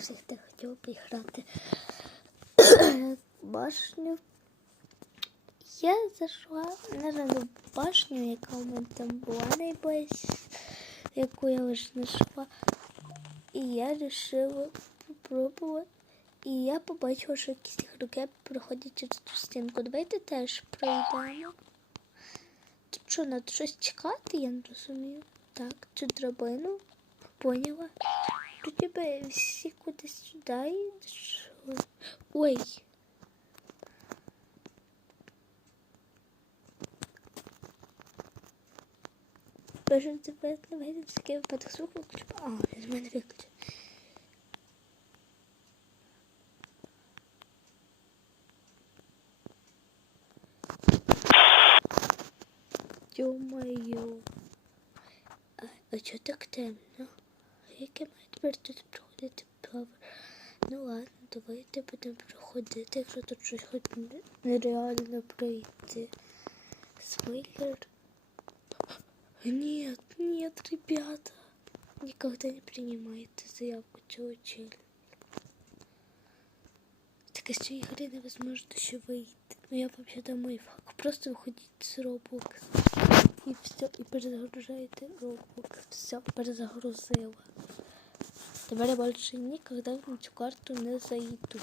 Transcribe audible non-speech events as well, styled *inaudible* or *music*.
завжди хотів поіграти *coughs* башню. Я зайшла на ранну башню, яка у мене там була найближче, яку я вже знайшла. І я вирішила спробувати. І я побачила, що якісь ігроки проходять через ту стінку. Давайте теж пройдемо. Тут що, треба щось чекати, я не розумію. Так, цю драбину. Поняла. Тут тебе всі кудись сюди йшли. Ой. Боже, тебе давайте такий випадок звук виключу. А, він в мене виключив. Ё-моё. А, а чого так темно? Яке має тепер проходити повер? Ну ладно, давайте будемо проходити, якщо тут щось хоч не- нереально пройти. Спойлер. Нет, нет, ребята. Никогда не принимайте заявку цього челя. Так из цієї гри невозможно ще вийти. Ну я вообще домой фак. Просто виходіть з Roblox. І все, і перезагружаєте Roblox. Все, перезагрузила. Тепер я більше ніколи в цю карту не зайду.